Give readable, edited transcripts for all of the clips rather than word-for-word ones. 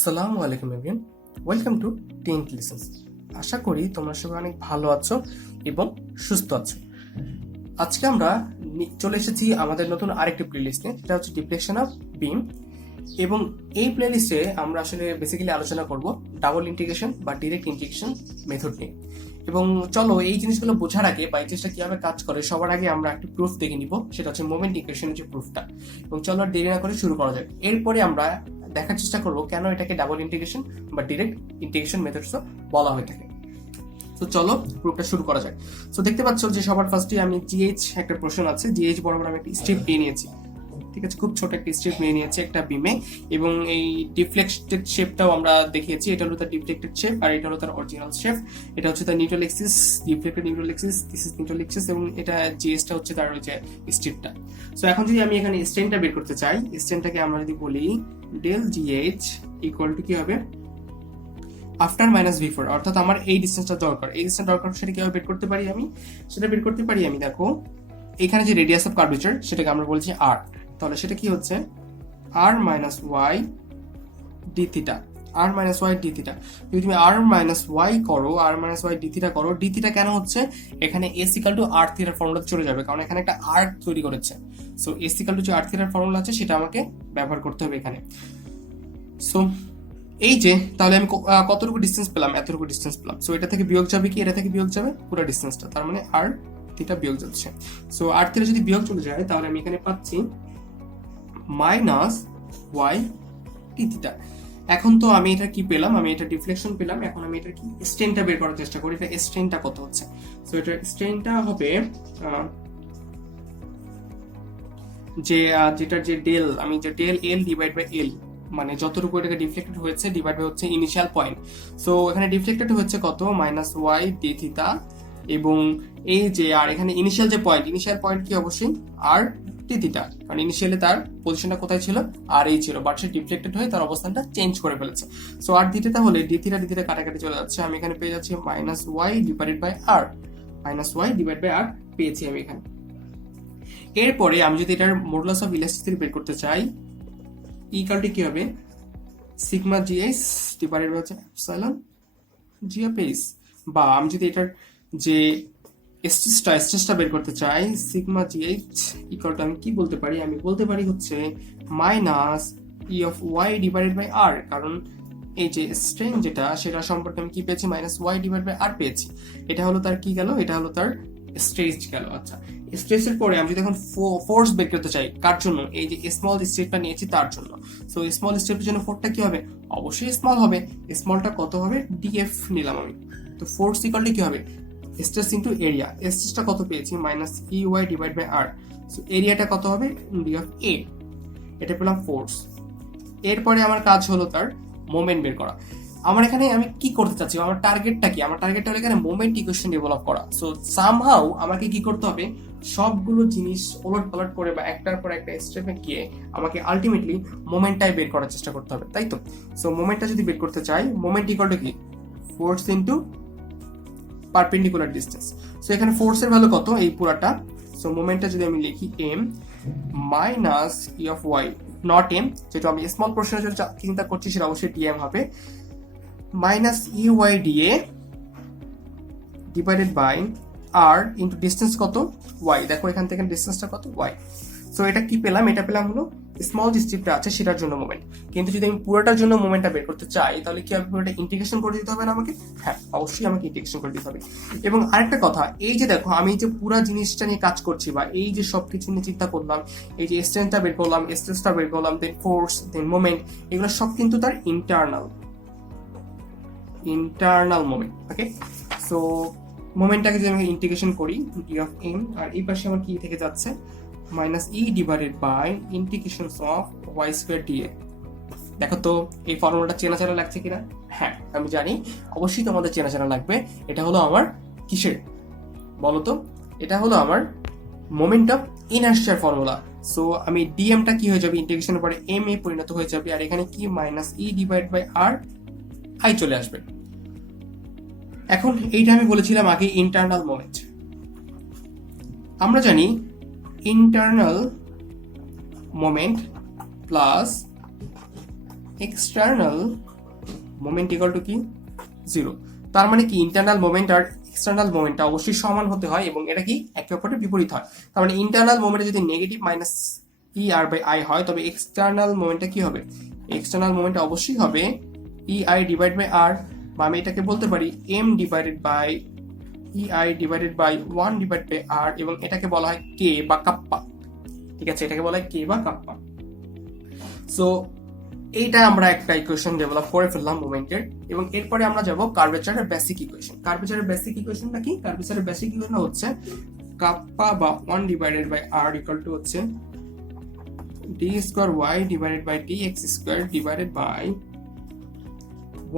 আসসালামু আলাইকুম everyone, welcome to TNT-Lessons। আশা করি তোমরা সবাই অনেক ভালো আছো এবং সুস্থ আছো। আজকে আমরা চলে এসেছি আমাদের নতুন আরেকটি প্লেলিস্ট নিয়ে, সেটা হচ্ছে ডিফ্লেকশন অফ বিম। এবং এই প্লেলিস্টে আমরা আসলে বেসিক্যালি আলোচনা করব ডাবল ইন্টিগ্রেশন বা ডিরেক্ট ইন্টিগ্রেশন মেথড নিয়ে। এবং চলো এই জিনিসগুলো বোঝার আগে বা এই জিনিসটা কিভাবে কাজ করে সবার আগে আমরা একটু প্রুফ দেখে নিব, সেটা হচ্ছে মোমেন্ট ইকুয়েশনের যে প্রুফটা। এবং চলো আর দেরি না করে শুরু করা যাক। এরপরে আমরা দেখার চেষ্টা করবো কেন এটাকে ডাবল ইন্টিগ্রেশন বা ডিরেক্ট ইন্টিগ্রেশন মেথডস বলা হয়ে থাকে। তো চলো প্রুফটা শুরু করা যাক। তো দেখতে পাচ্ছ যে সবার ফার্স্টে আমি জিএইচ একটা প্রশ্ন আছে, জিএইচ বরাবর আমি একটা স্ট্রিপ নিয়ে নিয়েছি। ঠিক আছে, খুব ছোট একটা স্ট্রিপ নিয়ে নিয়েছি একটা বিমে। এবং এই ডিফ্লেক্টেড শেপটাও আমরা দেখিয়েছি, এটা হলো তার ডিফ্লেক্টেড শেপ আর এটা হলো তার অরিজিনাল শেপ। এটা হচ্ছে তার neutral axis, deflected neutral axis, this is neutral axis, এবং এটা জিএসটা হচ্ছে তার ওই যে স্ট্রিপটা। সো এখন যদি আমি এখানে স্ট্রেনটা বের করতে চাই, স্ট্রেনটাকে আমরা যদি বলি ডেল জিএইচ ইকুয়াল টু কি হবে আফটার মাইনাস V4, অর্থাৎ আমার এই ডিসটেন্সটা দরকার। এই ডিসটেন্স দরকার সেটা কিভাবে বের করতে পারি আমি? সেটা বের করতে পারি আমি, দেখো এখানে যে রেডিয়াস অফ কার্ভেচার সেটাকে আমরা বলছি আর, তাহলে সেটা কি হচ্ছে আর মাইনাস ওয়াই ডি থিটা। আর মাইনাস ওয়াই ডি থিটা যদি তুমি আর মাইনাস ওয়াই করো, আর মাইনাস ওয়াই ডি থিটা করো, ডি থিটা কেন হচ্ছে? এখানে এস ইকাল টু আর থিটার ফর্মুলা চলে যাবে, কারণ এখানে একটা আর্ক তৈরি করেছে। সো এস ইকাল টু যে আর থিটার ফর্মুলা আছে সেটা আমাকে ব্যবহার করতে হবে এখানে। সো এই যে তাহলে আমি কতটুকু ডিস্টেন্স পেলাম? এতটুকু ডিস্টেন্স পেলাম। সো এটা থেকে বিয়োগ যাবে কি? এটা থেকে বিয়োগ যাবে পুরো ডিস্টেন্সটা, তার মানে আর থিটা বিয়োগ যাচ্ছে। সো আর থিটা যদি বিয়োগ চলে যায় তাহলে আমি এখানে পাচ্ছি মাইনাস ওয়াই টি থিটা। এখন তো আমি এটা কি পেলাম? আমি এটা ডিফ্লেকশন পেলাম। এখন আমি এটা কি স্ট্রেনটা বের করার চেষ্টা করি। এটা স্ট্রেনটা কত হচ্ছে? সো এটা স্ট্রেনটা হবে যে যেটার যে ডেল, আমি যে del l divide by l, মানে যতটুকু এটাকে ডিফ্লেক্টেড হয়েছে ডিভাইড বাই হচ্ছে ইনিশিয়াল পয়েন্ট। সো এখানে ডিফ্লেক্টেড হচ্ছে কত? Minus y d theta. এবং এই যে আর এখানে ইনিশিয়াল যে পয়েন্ট, ইনিশিয়াল পয়েন্ট কি অবশ্যই আর টি থিটা, কারণ ইনিশিয়ালি তার পজিশনটা কোথায় ছিল? আর এই ছিল, বাট সে ডিফ্লেক্টেড হয়ে তার অবস্থানটা চেঞ্জ করে ফেলেছে। সো আর ডি থিটা হলে ডি থিটা কাটাকাটি চলে যাচ্ছে, আমি এখানে পেয়ে যাচ্ছি minus Y divided by R, minus Y divide by R পেয়েছি আমি এখানে। এরপরে আমি যদি এটার মডুলাস অফ ইলাস্টিসিটি বের করতে চাই, ইকালটি কি হবে? Sigma GS divided by epsilon G of H. বা আমি যদি এটার যে স্ট্রেসটা বের করতে চাই, সিগমা জিএইচ ইকাল টু আমি কি বলতে পারি? আমি বলতে পারি হচ্ছে minus E of Y divided by R, কারণ এই যে স্ট্রেন যেটা সেটা সম্পর্কে আমি কি পেয়েছি? Minus Y divide by R পেয়েছি। এটা হলো তার কি গেল? এটা হলো তার স্ট্রেস গেল। আচ্ছা, স্ট্রেসের পরে আমি যদি এখন ফোর্স বের করতে চাই, কার জন্য? এই যে স্মল স্টেপটা নিয়েছি তার জন্য। সো স্মল স্টেপের জন্য ফোর্সটা কি হবে? অবশ্যই স্মল হবে। স্মলটা কত হবে? ডিএফ নিলাম আমি। তো ফোর্স ইকুয়ালটা কি হবে? Stress into area. স্ট্রেসটা কত পেয়েছি? Minus E y divide by R. So এরিয়াটা কত হবে? D of A. এটা পেলাম ফোর্স। এরপরে আমার কাজ হলো তার মোমেন্ট বের করা। আমার এখানে আমি কি করতে চাচ্ছি? আমার টার্গেটটা কি? আমার টার্গেটটা হলো এখানে মোমেন্ট ইকুয়েশন ডেভেলপ করা। সো সামহাউ আমাকে কি করতে হবে? সবগুলো জিনিস ওলট পালট করে বা একটার পর একটা স্টেপে গিয়ে আমাকে আলটিমেটলি মোমেন্টটাই বের করার চেষ্টা করতে হবে, তাই তো? সো মোমেন্টটা যদি বের করতে চাই, মোমেন্ট ইকুয়াল টু কি? Force into perpendicular distance. So এখানে ফোর্সের ভ্যালু কত? এই পুরাটা। সো মোমেন্টটা যদি আমি লিখি M minus E of y, not M, যেটা আমি স্মল পোর্শনের জন্য চিন্তা করছি সেটা অবশ্যই ডিএম হবে, minus E y dA divided by R into distance কত? ওয়াই। দেখো এখান থেকে ডিস্টেন্সটা কত? ওয়াই। সো এটা কি পেলাম? এটা পেলাম হলো স্মল যে স্ট্রিপটা আছে সেটার জন্য মোমেন্ট। কিন্তু যদি আমি পুরোটার জন্য মোমেন্টটা বের করতে চাই তাহলে কি হবে? পুরোটা ইন্টিগ্রেশন করে দিতে হবে না আমাকে? হ্যাঁ, অবশ্যই আমাকে ইন্টিগ্রেশন করে দিতে হবে। এবং আরেকটা কথা, এই যে দেখো আমি যে পুরো জিনিসটা নিয়ে কাজ করছি বা এই যে সবকিছু নিয়ে চিন্তা করলাম, এই যে স্ট্রেনটা বের করলাম, স্ট্রেসটা বের করলাম, দেন ফোর্স, দেন মোমেন্ট, এগুলো সব কিন্তু তার ইন্টারনাল মোমেন্ট। ওকে, সো মোমেন্টটাকে যদি আমি ইন্টিগ্রেশন করি ডি অফ এম, আর এই পাশে আমার কি থেকে যাচ্ছে? Minus E divided by integration of y square dA. দেখো তো এই ফর্মুলাটা চেনা লাগছে কিনা? হ্যাঁ, আমি জানি অবশ্যই তোমাদের চেনা লাগবে। এটা হলো আমার কিসের বলো তো? এটা হলো আমার মোমেন্ট অফ ইনার্শিয়ার ফর্মুলা। সো আমি ডিএমটা কি হয়ে যাবে? ইন্টিগ্রেশনের পরে এম এ পরিণত হয়ে যাবে, আর এখানে কি minus E divide by R I চলে আসবে। এখন এইটা আমি বলেছিলাম আগে ইন্টারনাল মোমেন্ট। আমরা জানি internal moment plus external moment equal to কি 0। তার মানে কি ইন্টারনাল মোমেন্ট আর এক্সটার্নাল মোমেন্টটা অবশ্যই সমান হতে হয় এবং এটা কি একে অপরের বিপরীত হয়। তার মানে ইন্টারনাল মোমেন্টে যদি negative minus E R by I হয়, তবে এক্সটার্নাল মোমেন্টটা কি হবে? এক্সটার্নাল মোমেন্টটা অবশ্যই হবে E I divide by R, বা আমি এটাকে বলতে পারি M divided by E I divided by 1 divide by R, এবং এটাকে বলা হয় কে বা কাপ্পা। ঠিক আছে, এটাকে বলা হয় কে বা কাপ্পা। সো এইটা আমরা একটা ইকুয়েশন ডেভেলপ করে ফেললাম মোমেন্টের, এবং এরপরে আমরা যাব কার্ভেচারের বেসিক ইকুয়েশন। কার্ভেচারের বেসিক ইকুয়েশনটা কি? কার্ভেচারের বেসিক ইকুয়েশন হচ্ছে কাপ্পা বা 1 divided by R equal to হচ্ছে D square Y divided by D x square divided by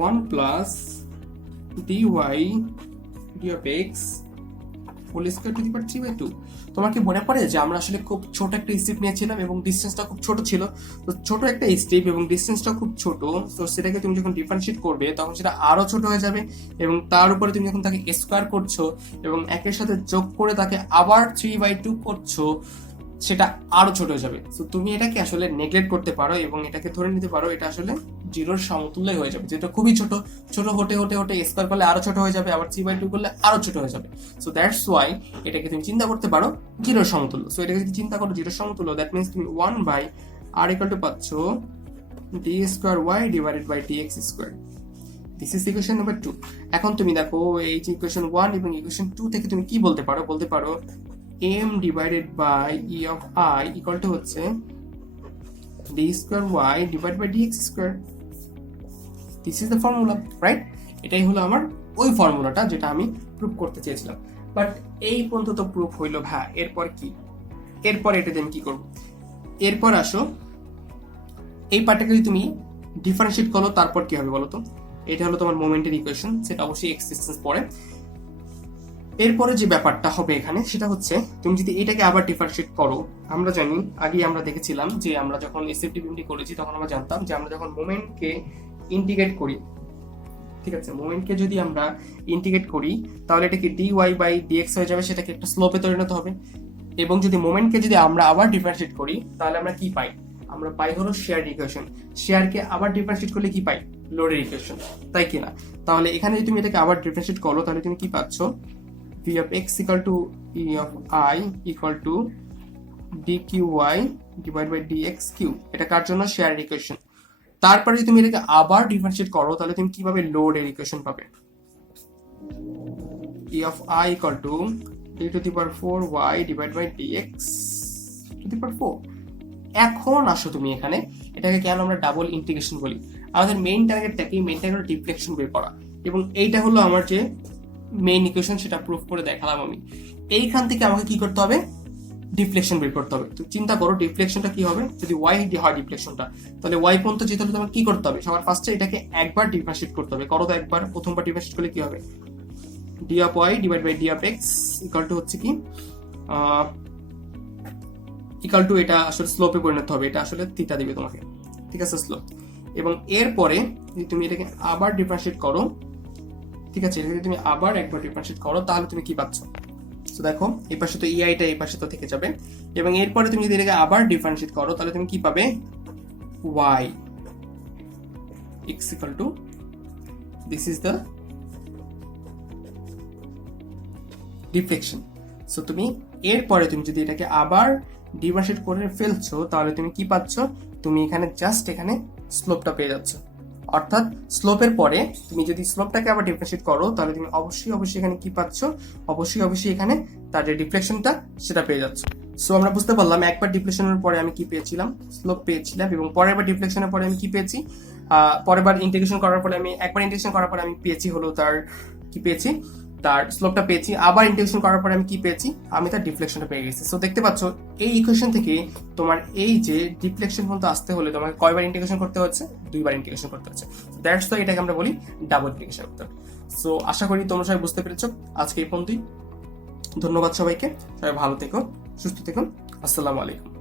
1 plus D Y D of X whole square to the power 3/2। তোমার কি মনে পড়ে যে আমরা আসলে খুব ছোট একটা স্টেপ নিয়েছিলাম এবং ডিসটেন্সটা খুব ছোট ছিল? তো ছোট একটা স্টেপ এবং ডিসটেন্সটা খুব ছোট, তো সেটাকে তুমি যখন ডিফারেন্সিয়েট করবে তখন সেটা আরো ছোট হয়ে যাবে, এবং তার উপরে তুমি যখন তাকে স্কয়ার করছো এবং একের সাথে যোগ করে তাকে আবার 3/2 করছো, সেটা আরো ছোট হয়ে যাবে। তো তুমি এটাকে আসলে নেগলেক্ট করতে পারো এবং এটাকে ধরে নিতে পারো এটা আসলে জিরোর সমতুল্য হয়ে যাবে, যেটা খুবই ছোট। ছোট হতে হতে হতে স্কয়ার করলে আরো ছোট হয়ে যাবে, আবার 3/2 করলে আরো ছোট হয়ে যাবে। সো দ্যাটস ওয়াই এটাকে তুমি চিন্তা করতে পারো জিরোর সমতুল্য। সো এটাকে যদি চিন্তা করো জিরোর সমতুল্য, দ্যাট মিনস তুমি 1 বাই আর ইকুয়াল টু পাচ্ছ d square Y divided by D x square. This is equation number 2। এখন তুমি দেখো এই যে ইকুয়েশন 1 এবং ইকুয়েশন 2 থেকে তুমি কি বলতে পারো? বলতে পারো m divided by e of I equal to হচ্ছে d square y divided by dx square. This is the formula, right? এটাই হলো আমার ওই ফর্মুলাটা যেটা আমি প্রুফ করতে চেয়েছিলাম। বাট এই পর্যন্ত তো প্রুফ হইলো, ভাই এরপর কি? এরপর এটাতে আমি কি করব? এরপর আসো এই পার্টটাকে যদি তুমি ডিফারেন্সিয়েট করো তারপর কি হবে বলো তো? এটা হলো তোমার মোমেন্টের ইকুয়েশন, সেটা অবশ্যই এক্স ডিসটেন্স পড়ে। এরপরে যে ব্যাপারটা হবে এখানে সেটা হচ্ছে তুমি যদি এটাকে আবার ডিফারেন্সিয়েট করো, আমরা জানি আগে আমরা দেখেছিলাম যে আমরা যখন এসএফটি বিমটি করেছি তখন আমরা জানতাম যে আমরা যখন মোমেন্টকে ইন্টিগ্রেট করি, ঠিক আছে, মোমেন্টকে যদি আমরা ইন্টিগ্রেট করি তাহলে এটাকে ডি ওয়াই বাই ডিএক্স হয়ে যাবে, সেটাকে একটা স্লোপে পরিণত হবে। এবং যদি মোমেন্টকে যদি আমরা আবার ডিফারেন্সিয়েট করি তাহলে আমরা কি পাই? আমরা পাই হলো শেয়ার ইকুয়েশন। শেয়ারকে আবার ডিফারেন্সিয়েট করলে কি পাই? লোডের ইকুয়েশন, তাই কিনা? তাহলে এখানে যদি তুমি এটাকে আবার ডিফারেন্সিয়েট করো তাহলে তুমি কি পাচ্ছ? v of x equal to e of I equal to dqy divided by dx cube। এটা কার জন্য? Share equation. তারপরে যদি তুমি এটাকে আবার ডিফারেন্সিয়েট করো তাহলে তুমি কিভাবে লোডের ইকুয়েশন পাবে? e of I equal to d to the power 4y divided by dx to the power 4। এখন আসো তুমি এখানে এটাকে কেন আমরা ডাবল ইন্টিগ্রেশন বলি? আমাদের মেইন টার্গেটটা কি? মেইন টার্গেট হলো ডিফ্লেকশন বের করা, এবং এইটা হলো আমার যে মেইন ইকুয়েশন, সেটা প্রুফ করে দেখালাম আমি। এইখান থেকে আমাকে কি করতে হবে? ডিফ্লেকশন বের করতে হবে। তো চিন্তা করো ডিফ্লেকশনটা কি হবে? যদি ওয়াই হয় ডিফ্লেকশনটা, তাহলে ওয়াই পর্যন্ত যেতে হলে তোমার কি করতে হবে? সবার ফার্স্টে এটাকে একবার ডিফারেন্সিয়েট করতে হবে। করো তো একবার। প্রথমবার ডিফারেন্সিয়েট করলে কি হবে? D of y divide by d of x equal to হচ্ছে কি ইকুয়াল টু, এটা আসলে স্লোপে পরিণত হবে, এটা আসলে থিটা দিবে তোমাকে, ঠিক আছে, স্লোপ। এবং এরপরে যদি তুমি এটাকে আবার ডিফারেন্সিয়েট করো, ঠিক আছে, যদি তুমি আবার একবার ডিফারেন্সিয়েট করো তাহলে তুমি কি পাচ্ছ? তো দেখো এই পাশে তো ইআইটা এই পাশে তো থেকে যাবে, এবং এরপরে তুমি যদি এটাকে আবার ডিফারেন্সিয়েট করো তাহলে তুমি কি পাবে? y x equal to, this is the deflection. So তুমি এরপরে তুমি যদি এটাকে আবার ডিফারেন্সিয়েট করে ফেলছো তাহলে তুমি কি পাচ্ছ? তুমি এখানে জাস্ট এখানে স্লোপটা পেয়ে যাচ্ছ। অর্থাৎ স্লোপের পরে তুমি যদি স্লোপটাকে আবার ডিফারেন্সিয়েট করো তাহলে তুমি অবশ্যই এখানে কি পাচ্ছ? অবশ্যই এখানে তার যে ডিফ্লেকশনটা সেটা পেয়ে যাচ্ছ। সো আমরা বুঝতে পারলাম একবার ডিফ্লেকশনের পরে আমি কি পেয়েছিলাম? স্লোপ পেয়েছিলাম, এবং পরের বার ডিফ্লেকশনের পরে আমি কি পেয়েছি? পরের বার ইন্টিগ্রেশন করার পরে আমি একবার ইন্টিগ্রেশন করার পরে আমি পেয়েছি হলো তার কি পেয়েছি? তার স্লোপটা পেয়েছি। আবার ইন্টিগ্রেশন করার পরে আমি কি পেয়েছি? আমি তার ডিফ্লেকশনটা পেয়ে গেছি। সো দেখতে পাচ্ছ এই ইকুয়েশন থেকে তোমার এই যে ডিফ্লেকশন পর্যন্ত আসতে হলে তোমাকে কয়বার ইন্টিগ্রেশন করতে হচ্ছে? 2 বার ইন্টিগ্রেশন করতে হচ্ছে। দ্যাটস তো এটাকে আমরা বলি ডাবল ইন্টিগ্রেশন মেথড। সো আশা করি তোমরা সবাই বুঝতে পেরেছো। আজকে এই পর্যন্তই। ধন্যবাদ সবাইকে। সবাই ভালো থেকো, সুস্থ থেকো। আসসালামু আলাইকুম।